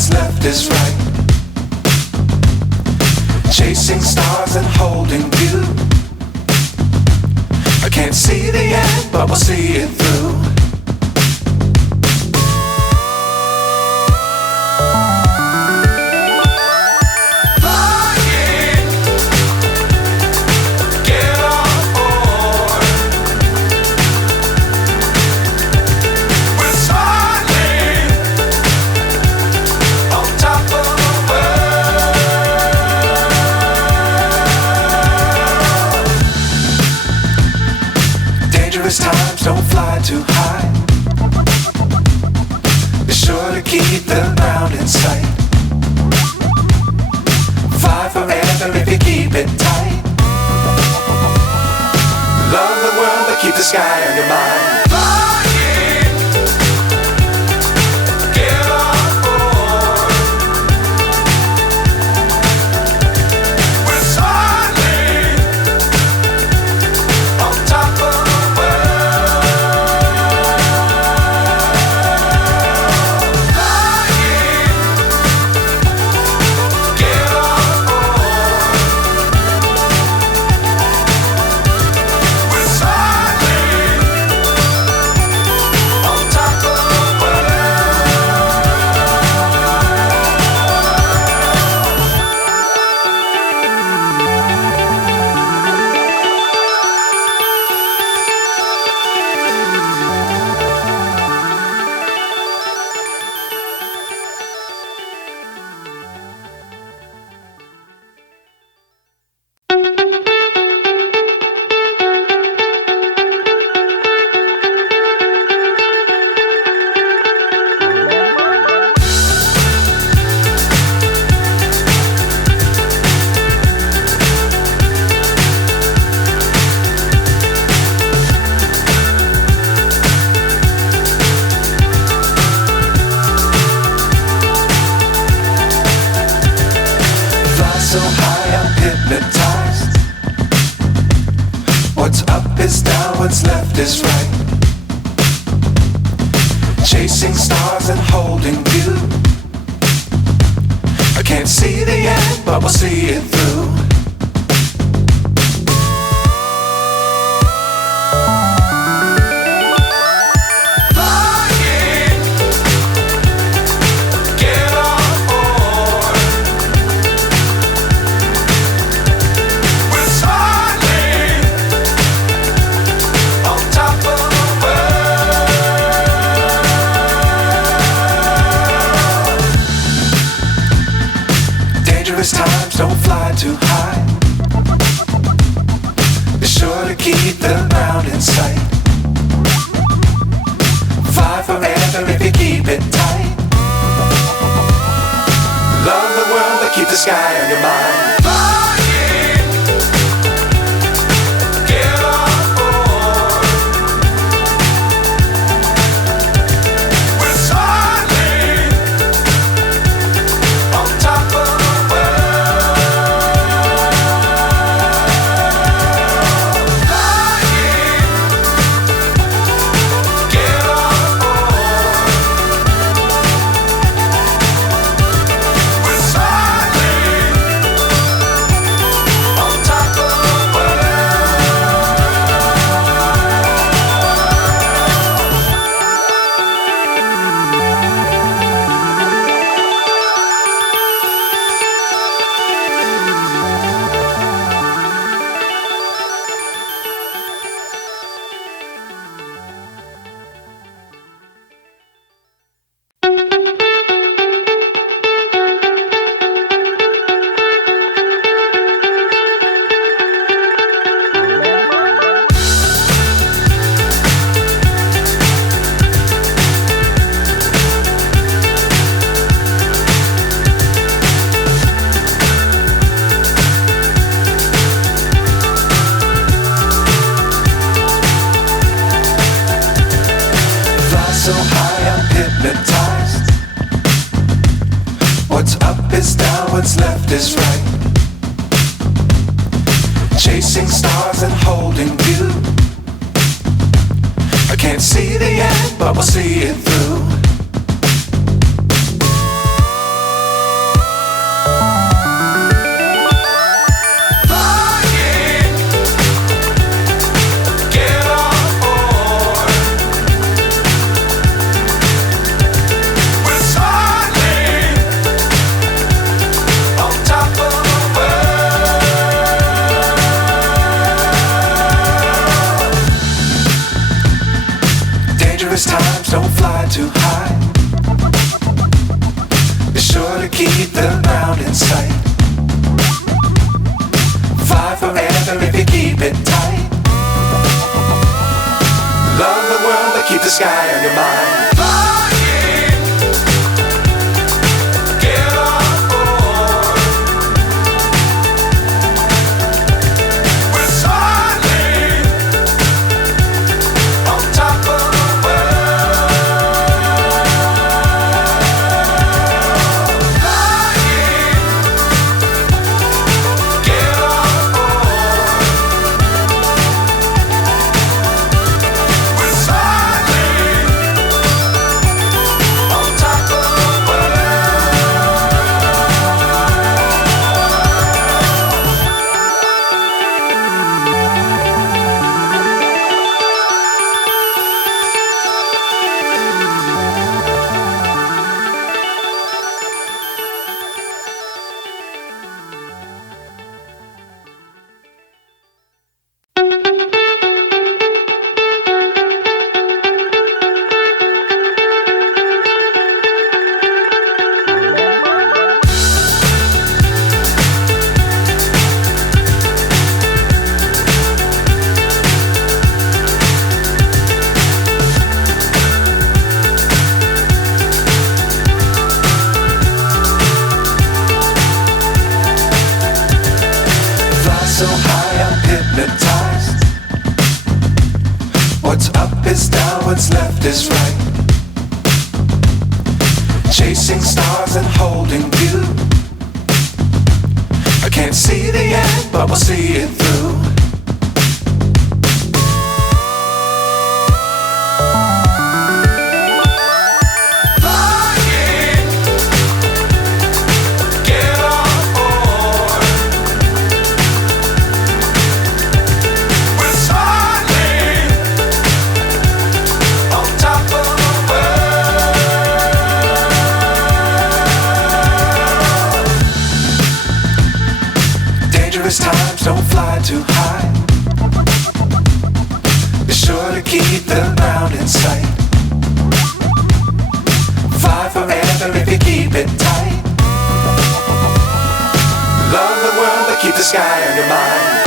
what's left is right. Chasing stars and holding you. I can't see the end, but we'll see it through. Times don't fly too high. Be sure to keep the ground in sight. Fly forever if you keep it tight. Love the world but keep the sky on your mind. So high I'm hypnotized. What's up is down, what's left is right. Chasing stars and holding you. I can't see the end, but we'll see it through. Times don't fly too high. Be sure to keep the ground in sight. Fly forever if you keep it tight. Love the world but keep the sky on your mind. So high I'm hypnotized. What's up is down, what's left is right. Chasing stars and holding you. I can't see the end, but we'll see it through. don't fly too high. Be sure to keep the ground in sight. Fly forever if you keep it tight. Love the world but keep the sky on your mind. Flying, get on board. We're soaring on top of the world. Flying, get on board. We're soaring on top of the fly so high I'm hypnotized. What's up is down, what's left is right. Chasing stars and holding you. I can't see the end, but we'll see it through. Flying, get on board. We're soaring on top of the world. Dangerous times, don't fly too high. Be sure to keep the ground in sight. Fly forever if you keep it tight. Love the world but keep the sky on your mind.